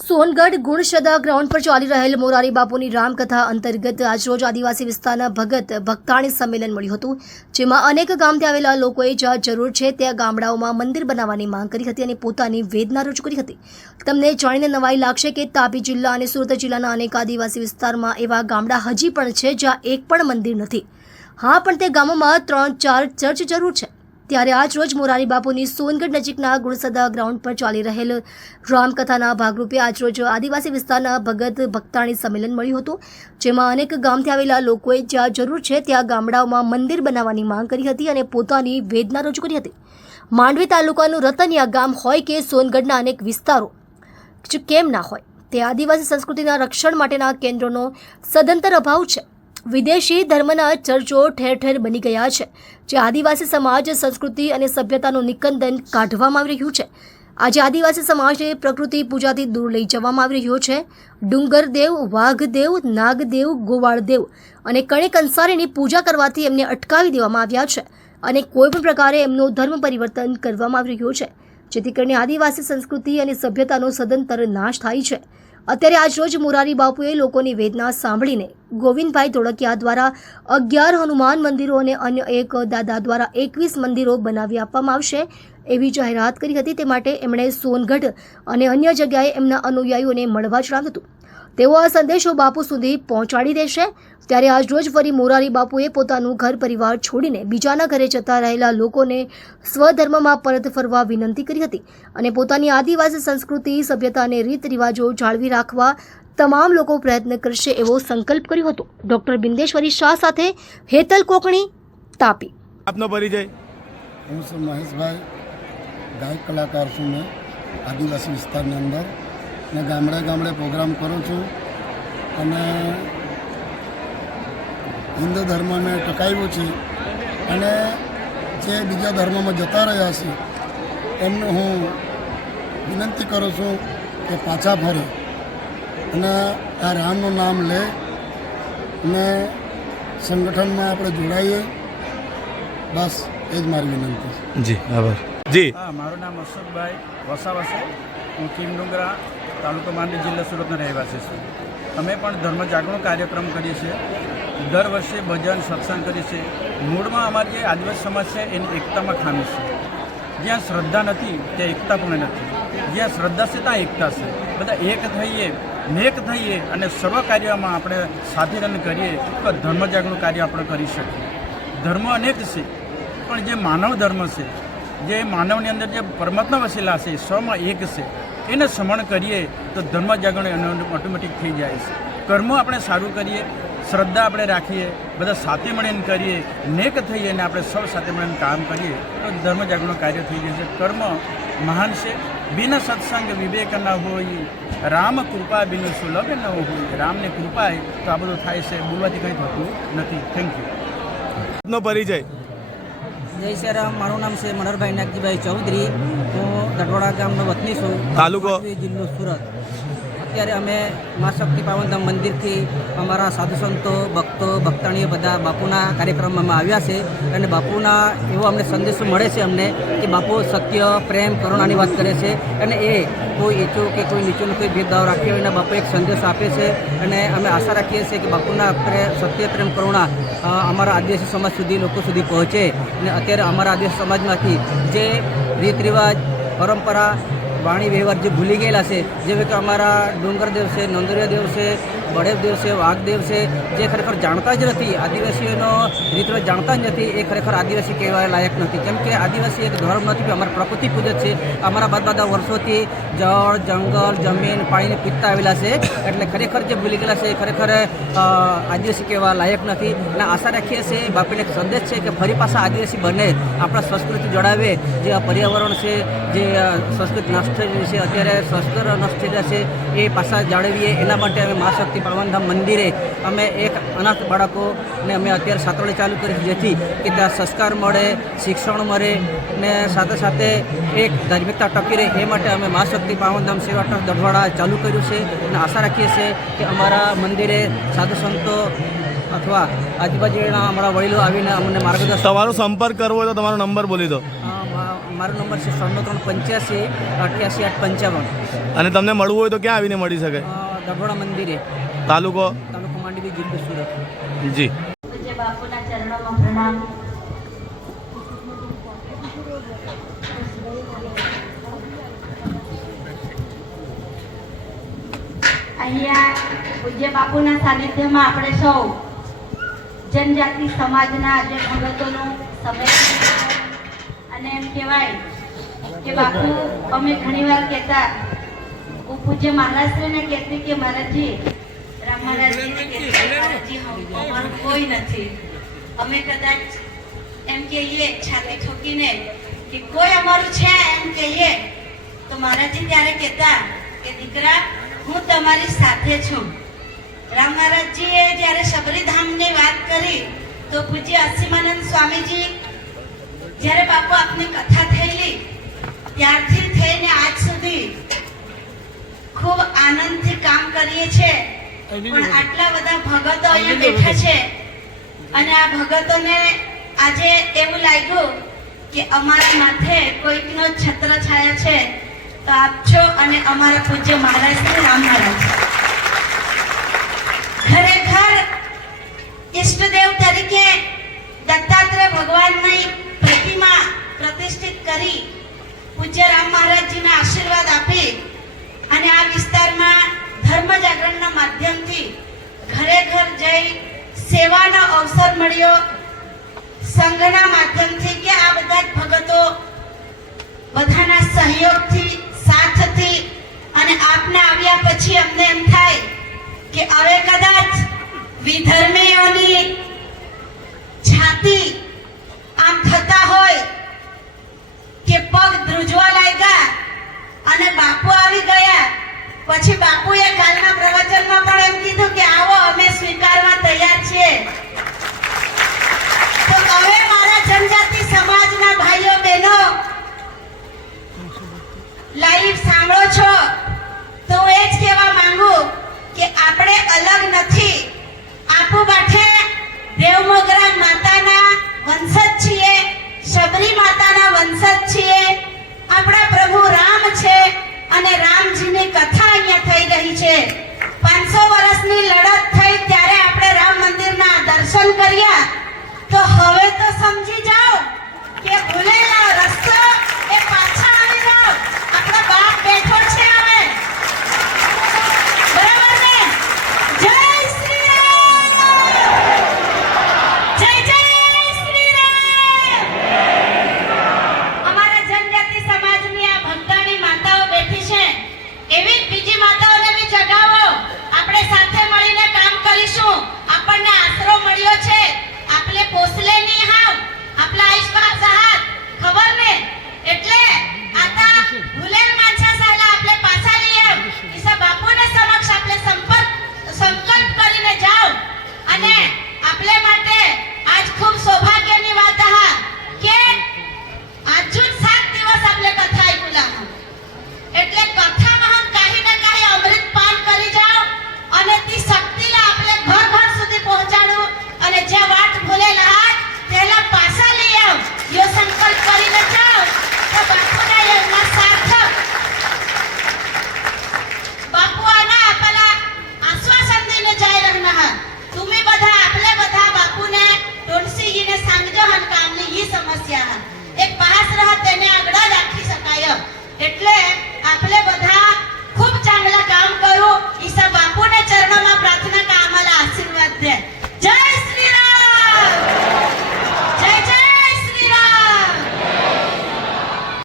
Songadh ગુણશદા ground પર ચાલી રહેલ મોરારી બાપુની રામકથા અંતર્ગત આજરોજ આદિવાસી વિસ્તારના ભગત ભક્તાણી સંમેલન મળ્યું હતું, જેમાં અનેક ગામથી આવેલા લોકોએ જ્યાં જરૂર છે ત્યાં ગામડાઓમાં મંદિર બનાવવાની માંગ કરી હતી અને પોતાની વેદના રજૂ કરી હતી। તમને જાણીને નવાઈ લાગશે કે તાપી જિલ્લા અને સુરત જિલ્લાના અનેક આદિવાસી વિસ્તારમાં એવા ગામડા હજી પણ છે જ્યાં એક પણ મંદિર નથી। હા, પણ તે ગામોમાં 3-4 ચર્ચ જરૂર છે। ત્યારે આજ રોજ મોરારી બાપુની સોનગઢ નજીકના ગુણસદા ગ્રાઉન્ડ પર ચાલી રહેલ રામકથાના ભાગરૂપે આજરોજ આદિવાસી વિસ્તારના ભગત ભક્તાણી સંમેલન મળ્યું હતું, જેમાં અનેક ગામથી આવેલા લોકોએ જ્યાં જરૂર છે ત્યાં ગામડાઓમાં મંદિર બનાવવાની માંગ કરી હતી અને પોતાની વેદના રજૂ કરી હતી। માંડવી તાલુકાનું રતનિયા ગામ હોય કે સોનગઢના અનેક વિસ્તારો કેમ ના હોય, તે આદિવાસી સંસ્કૃતિના રક્ષણ માટેના કેન્દ્રોનો સદંતર અભાવ છે। વિદેશી ધર્મના ચર્ચો ઠેર ઠેર બની ગયા છે, જે આદિવાસી સમાજ સંસ્કૃતિ અને સભ્યતાનું નિકંદન કાઢવામાં આવી રહ્યું છે। આજે આદિવાસી સમાજને પ્રકૃતિ પૂજાથી દૂર લઈ જવામાં આવી રહ્યો છે। ડુંગરદેવ, વાઘદેવ, નાગદેવ, ગોવાળદેવ અને કણેક અંસારીની પૂજા કરવાથી એમને અટકાવી દેવામાં આવ્યા છે અને કોઈપણ પ્રકારે એમનો ધર્મ પરિવર્તન કરવામાં આવી રહ્યો છે, જેથી કરીને આદિવાસી સંસ્કૃતિ અને સભ્યતાનો સદંતર નાશ થાય છે। અત્યારે આજરોજ મોરારી બાપુએ લોકોની વેદના સાંભળીને ગોવિંદભાઈ ધોળકિયા દ્વારા 11 હનુમાન મંદિરો અને અન્ય એક દાદા દ્વારા 21 મંદિરો બનાવી આપવામાં આવશે એવી જાહેરાત કરી હતી। તે માટે એમણે સોનગઢ અને અન્ય જગ્યાએ એમના અનુયાયીઓને મળવા જણાવ્યું હતું। તેઓ આ સંદેશો બાપુ સુધી પહોંચાડી દેશે। ત્યારે આજરોજ ફરી મોરારી બાપુએ પોતાનું ઘર પરિવાર છોડીને બીજાના ઘરે જતા રહેલા લોકોને સ્વધર્મમાં પરત ફરવા વિનંતી કરી હતી અને પોતાની આદિવાસી સંસ્કૃતિ, સભ્યતા અને રીત રિવાજો જાળવી રાખવા તમામ લોકો પ્રયત્ન કરશે એવો સંકલ્પ કર્યો હતો। ડોક્ટર બિંદેશ્વરી શાહ સાથે હેતલ કોકણી, તાપી। આપનો પરિચય? હું છું મહેશભાઈ, ગાયક કલાકાર છું। મેં આદિવાસી વિસ્તારની અંદર ને ગામડે ગામડે પ્રોગ્રામ કરું છું અને હિન્દુ ધર્મને ટકાવ્યું છે અને જે બીજા ધર્મમાં જતા રહ્યા છે એમને હું વિનંતી કરું છું કે પાછા ફરે અને આ રામનું નામ લે અને સંગઠનમાં આપણે જોડાઈએ। બસ એ જ મારી વિનંતી છે। જી, આભાર। જી, હા, મારું નામ અશોકભાઈ વસાવા છે। હું કિમડુંગરા, તાલુકો માંડવી, જિલ્લા સુરતનો રહેવાસી છું। અમે પણ ધર્મ જાગરણ કાર્યક્રમ કરીએ છીએ। દર વર્ષે ભજન સત્સંગ કરીએ છીએ। મૂળમાં અમારી જે આદિવાસી સમાજ છે એની એકતામાં ખામી છે। જ્યાં શ્રદ્ધા નથી ત્યાં એકતા પણ નથી, જ્યાં શ્રદ્ધા છે ત્યાં એકતા છે। બધા એક થઈએ, નેક થઈએ અને સર્વ કાર્યમાં આપણે સાથે રહીને કરીએ તો ધર્મ જાગરણ કાર્ય આપણે કરી શકીએ। ધર્મ અનેક છે, પણ જે માનવ ધર્મ છે, જે માનવની અંદર જે પરમાત્મા વસેલા છે, સ્વમાં એક છે, એને સ્મરણ કરીએ તો ધર્મ જાગરણ ઓટોમેટિક થઈ જાય છે। કર્મો આપણે સારું કરીએ, શ્રદ્ધા આપણે રાખીએ, બધા સાથે મળીને કરીએ, નેક થઈએ અને આપણે સૌ સાથે મળીને કામ કરીએ તો ધર્મ જાગરણ કાર્ય થઈ જાય છે। કર્મ મહાન છે। બિન સત્સંગ વિવેક ન હોય, રામ કૃપા બિન સુલભ ન હોય। રામની કૃપા તો આ બધું થાય છે, બોલવાથી કંઈ થતું નથી। Thank you. આપનો પરિચય? જય શ્રી રામ। મારું નામ છે મનહરભાઈ નાગજીભાઈ ચૌધરી। હું દડવાડા ગામનો વતની છું, તાલુકો? જિલ્લો સુરત। અત્યારે અમે મા શક્તિ પાવનધામ મંદિરથી અમારા સાધુ સંતો, ભક્તો, ભક્તાણીઓ બધા બાપુના કાર્યક્રમમાં આવ્યા છે અને બાપુના એવો અમને સંદેશો મળે છે અમને કે બાપુ સત્ય, પ્રેમ, કરુણાની વાત કરે છે અને એ કોઈ ઊંચું કે કોઈ નીચુંનો કોઈ ભેદભાવ રાખ્યો વિના બાપુ એક સંદેશ આપે છે અને અમે આશા રાખીએ છીએ કે બાપુના સત્ય, પ્રેમ, કરુણા અમારા આદિવાસી સમાજ સુધી, લોકો સુધી પહોંચે અને અત્યારે અમારા આદિવાસી સમાજમાંથી જે રીત રિવાજ, પરંપરા, વાણી વ્યવહાર જે ભૂલી ગયેલા છે, જેવી કે અમારા ડુંગરદેવ છે, નંદુરિયાદેવ છે, બળેવદેવ છે, વાઘદેવ છે, જે ખરેખર જાણતા જ નથી, આદિવાસીઓનો રીતરિવાજ જાણતા જ નથી, એ ખરેખર આદિવાસી કહેવાય લાયક નથી। કેમ કે આદિવાસી એક ધર્મ નથી, અમારા પ્રકૃતિ પૂજક છે। અમારા બાપ-દાદા વર્ષોથી જળ, જંગલ, જમીન, પાણીને પૂજતા આવેલા છે, એટલે ખરેખર જે ભૂલી ગયેલા છે એ ખરેખર આદિવાસી કહેવા લાયક નથી। અને આશા રાખીએ છીએ બાપુને એક સંદેશ છે કે ફરી પાછા આદિવાસી બને, આપણા સંસ્કૃતિ જોડાવે, જે આ પર્યાવરણ છે, જે સંસ્કૃતિ નષ્ટ થઈ રહી છે, અત્યારે સંસ્કાર નષ્ટ થઈ રહ્યા છે, એ પાછા જાળવીએ એના માટે અમે મા શક્તિ પાવનધામ મંદિરે અમે એક અનાથ બાળકોને અમે અત્યારે છાત્રાલય ચાલુ કરી, જેથી કે ત્યાં સંસ્કાર મળે, શિક્ષણ મળે ને સાથે સાથે એક ધાર્મિકતા ટકી રહે, એ માટે અમે મા શક્તિ પાવનધામ સેવા ટ્રસ્ટ દડવાડા ચાલુ કર્યું છે અને આશા રાખીએ છીએ કે અમારા મંદિરે સાધુ સંતો અથવા આજુબાજુના અમારા વડીલો આવીને અમને માર્ગદર્શન। તમારો સંપર્ક કરવો હોય તો તમારો નંબર બોલી દો। મારો નંબર છે 9385 88 855। અને તમને મળવું હોય તો ક્યાં આવીને મળી શકે? દભોડા મંદિરે, તાલુકો? તાલુકો માંડવી, જિલ્લો સુરત. જી. પૂજ્ય બાપુના ચરણોમાં પ્રણામ. અહીંયા પૂજ્ય બાપુના સાનિધ્યમાં આપણે સૌ જનજાતિ સમાજના જે ભગતોનું સંમેલન અને એમ કહેવાય કે બાપુ અમે ઘણીવાર કહેતા, હું પૂજ્ય મહારાજશ્રીને કહેતી કે મહારાજજી, રામ મહારાજજીને કહેતી મહારાજજી અમારું કોઈ નથી. અમે કદાચ એમ કહીએ છાતી ઠોકીને કે કોઈ અમારું છે એમ કહીએ તો મહારાજજી ત્યારે કહેતા કે દીકરા હું તમારી સાથે છું. રામ મહારાજજીએ જ્યારે શબરીધામની વાત કરી તો પૂજ્ય અસીમાનંદ સ્વામીજી જ્યારે બાપુ આપની કથા થયેલી ત્યારથી થઈને આજ સુધી ખૂબ આનંદથી કામ કરીએ છીએ. પણ આટલા બધા ભગતો અહીંયા બેઠા છે અને આ ભગતોને આજે એવું લાગ્યું કે અમારા માથે કોઈકનો છત્ર છાયા છે તો આપ છો અને અમારા પૂજ્ય મહારાજ શ્રી રામ મહારાજ ખરેખર ઈષ્ટદેવ તરીકે દત્તાત્રેય ભગવાનની પ્રતિમા પ્રતિષ્ઠિત કરી પૂજ્ય રામ મહારાજજીના આશીર્વાદ આપી અને આ વિસ્તારમાં ધર્મ જાગરણના માધ્યમથી ઘરે ઘર જઈ સેવાનો અવસર મળ્યો. સંઘના માધ્યમથી કે આ બધા જ ભગતો બધાના સહયોગથી સાથથી અને આપના આવ્યા પછી અમને એમ થાય કે હવે કદાચ વિધર્મીઓની છાતી આમ થતા હોય કે પગ ધ્રુજવા લાગ્યા અને બાપુ આવી ગયા પછી બાપુએ કાલના પ્રવચનમાં પણ એમ કીધું કે આવો અમે સ્વીકારવા તૈયાર છીએ. તો હવે મારા જનજાતિ સમાજના ભાઈઓ બહેનો લાઈવ સાંભળો છો તો હું એ જ કહેવા માંગુ કે આપણે અલગ નથી. આપો બાઠે દેવમોગરા માતાના વંશજ છીએ, શબરી માતાના વંશજ છીએ. આપણા પ્રભુ રામ છે અને રામજીની કથા અહીંયા થઈ રહી છે. 500 વર્ષની લડત થઈ ત્યારે આપણે રામ મંદિરના દર્શન કર્યા. તો હવે તો સમજી જાઓ કે ભૂલેલા